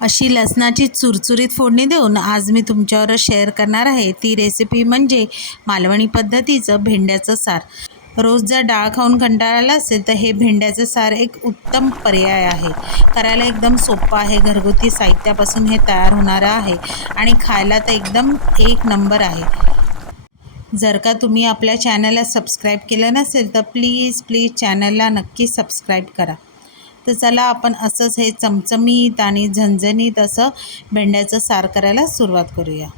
अशी लसणाची चुरचुरीत फोडणी देऊन आज मी तुमच्यावर शेअर करणार आहे. ती रेसिपी म्हणजे मालवणी पद्धतीचं भेंड्याचं सार. रोज जर डाळ खाऊन कंटाळा आला असेल तर हे भेंड्याचं सार एक उत्तम पर्याय आहे. करायला एकदम सोपं आहे. घरगुती साहित्यापासून हे तयार होणारं आहे आणि खायला तर एकदम एक नंबर आहे. जर का तुम्ही आपल्या चॅनलला सबस्क्राईब केलं नसेल तर प्लीज प्लीज चॅनलला नक्की सबस्क्राईब करा. तर चला आपण असंच हे चमचमीत आणि झणझणीत असं भेंड्याचं सार करायला सुरुवात करूया.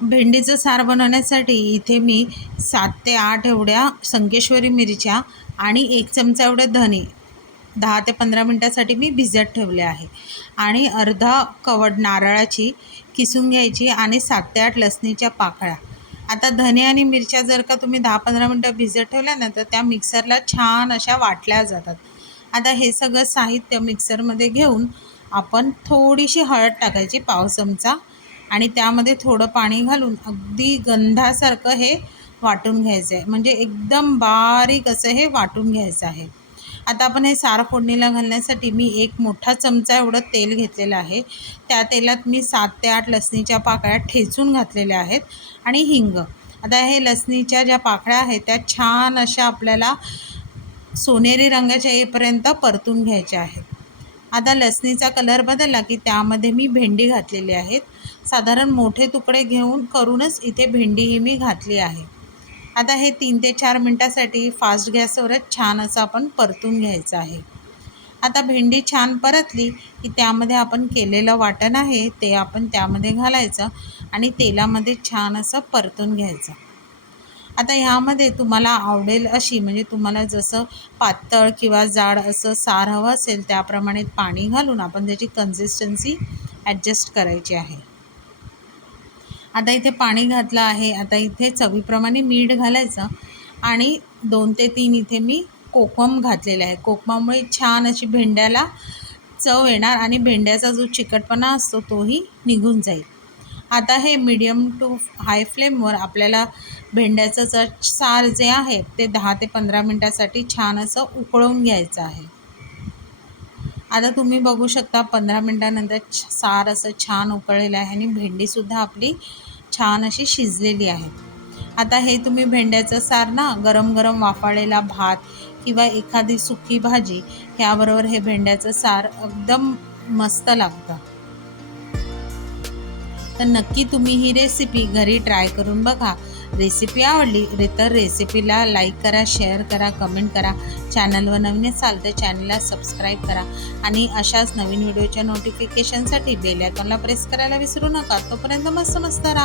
भेंडीचं सार बनवण्यासाठी इथे मी सात ते आठ एवढ्या संकेश्वरी मिरच्या आणि एक चमचा एवढे धने दहा ते पंधरा मिनटासाठी मी भिजत ठेवले आहे. आणि अर्धा कवड नारळाची किसून घ्यायची आणि सात ते आठ लसणीच्या पाकळ्या आता धने आणि मिरच्या जर का तुम्ही दहा पंधरा मिनटं भिजत ठेवल्या ना तर त्या मिक्सरला छान अशा वाटल्या जातात. आता हे सगळं साहित्य मिक्सरमध्ये घेऊन आपण थोडीशी हळद टाकायची पाव चमचा आणि त्यामध्ये थोडं पाणी घालून अगदी गंधासारखं हे वाटून घ्यायचं आहे म्हणजे एकदम बारीक असं हे वाटून घ्यायचं आहे. आता आपण हे सार फोडणीला घालण्यासाठी मी एक मोठा चमचा एवढं तेल घेतलेलं आहे. त्या तेलात मी सात ते आठ लसणीच्या पाकळ्या ठेचून घातलेल्या आहेत आणि हिंग. आता हे लसणीच्या ज्या पाकळ्या आहेत त्या छान अशा आपल्याला सोनेरी रंगाच्या येईपर्यंत परतून घ्यायच्या आहेत. आता लसणीचा कलर बदलला की त्यामध्ये मी भेंडी घातलेली आहेत साधारण मोठे तुकडे घेऊन करूनच इथे भेंडी ही मी घातली आहे. आता हे तीन ते चार मिनटासाठी फास्ट गॅसवरच छान असं आपण परतून घ्यायचं आहे. आता भेंडी छान परतली की त्यामध्ये आपण केलेलं वाटण आहे ते आपण त्यामध्ये घालायचं आणि तेलामध्ये छान असं परतून घ्यायचं. आता ह्यामध्ये तुम्हाला आवडेल अशी म्हणजे तुम्हाला जसं पातळ किंवा जाड असं सार हवं असेल त्याप्रमाणे पाणी घालून आपण त्याची कन्सिस्टन्सी ॲडजस्ट करायची आहे. आता इथे पाणी घातलं आहे. आता इथे चवीप्रमाणे मीठ घालायचं आणि दोन ते तीन इथे मी कोकम घातलेला आहे. कोकमामुळे छान अशी भेंड्याला चव येणार आणि भेंड्याचा जो चिकटपणा असतो तोही निघून जाईल. आता हे मीडियम टू हाय फ्लेमवर आपल्याला भेंड्याचं सार जे आहे ते दहा ते पंधरा मिनटासाठी छान असं उकळून घ्यायचं आहे. आता तुम्ही बघू शकता पंधरा मिनटानंतर सार असं छान उकळलेलं आहे आणि भेंडीसुद्धा आपली छान अशी शिजलेली आहे. आता हे तुम्ही भेंड्याचं सार ना गरम गरम वाफाळलेला भात किंवा एखादी सुकी भाजी ह्याबरोबर हे भेंड्याचं सार एकदम मस्त लागतं. तर नक्की तुम्ही ही रेसिपी घरी ट्राय करून बघा. रेसिपी आवडली रे तर रेसिपीला लाईक करा शेअर करा कमेंट करा. चॅनलवर नवीन असाल तर चॅनलला सबस्क्राईब करा. आणि अशाच नवीन व्हिडिओच्या नोटिफिकेशनसाठी बेल आयकॉनला प्रेस करायला विसरू नका. तोपर्यंत मस्त मस्त राहा.